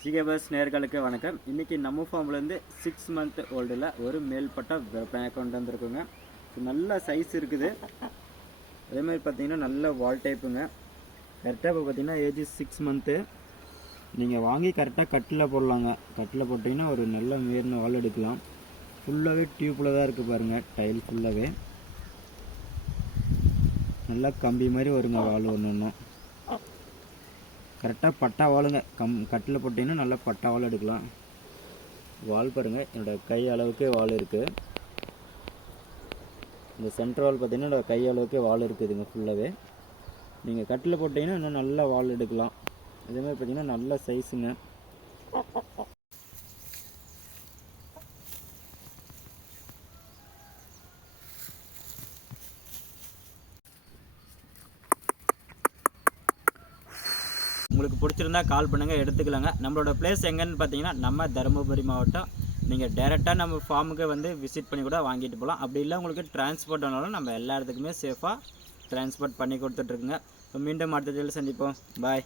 GK bus நேயர்களுக்கு வணக்கம். இன்றைக்கி நம்ம ஃபார்ம்லேருந்து 6 மந்த் ஓல்டில் ஒரு மேல்பட்டா விற்பனை கொண்டு வந்திருக்குங்க. நல்ல சைஸ் இருக்குது. அதேமாதிரி பார்த்தீங்கன்னா நல்ல வால் டைப்புங்க. கரெக்டாக இப்போ பார்த்தீங்கன்னா ஏஜ் 6 மந்த்து. நீங்கள் வாங்கி கரெக்டாக கட்டில் போடலாங்க. கட்டில் போட்டிங்கன்னா ஒரு நல்ல மேர்ன வால் எடுக்கலாம். ஃபுல்லாகவே டியூப்பில் தான் இருக்குது பாருங்கள். டைல் ஃபுல்லாகவே நல்லா கம்பி மாதிரி வருங்க. வால் ஒன்று ஒன்றும் கரெக்டாக பட்டா வாளுங்க. கட்டில் போட்டிங்கன்னா நல்லா பட்டா வால் எடுக்கலாம். வால் பாருங்கள், என்னோடய கை அளவுக்கே வால் இருக்குது. இந்த சென்டர் வால் பார்த்திங்கன்னா என்னோடய கை அளவுக்கே வால் இருக்குதுங்க. ஃபுல்லாகவே நீங்கள் கட்டில் போட்டிங்கன்னா இன்னும் நல்லா வால் எடுக்கலாம். அதேமாதிரி பார்த்திங்கன்னா நல்ல சைஸுங்க. உங்களுக்கு பிடிச்சிருந்தா கால் பண்ணுங்கள், எடுத்துக்கலாங்க. நம்மளோட பிளேஸ் எங்கன்னு பார்த்தீங்கன்னா நம்ம தருமபுரி மாவட்டம். நீங்கள் டைரெக்டாக நம்ம ஃபார்முக்கு வந்து விசிட் பண்ணி கூட வாங்கிட்டு போகலாம். அப்படி இல்லை உங்களுக்கு டிரான்ஸ்போர்ட் ஆனாலும் நம்ம எல்லா இடத்துக்குமே சேஃபாக டிரான்ஸ்போர்ட் பண்ணி கொடுத்துட்ருக்குங்க. மீண்டும் அடுத்த வீடியோவில் சந்திப்போம். பாய்.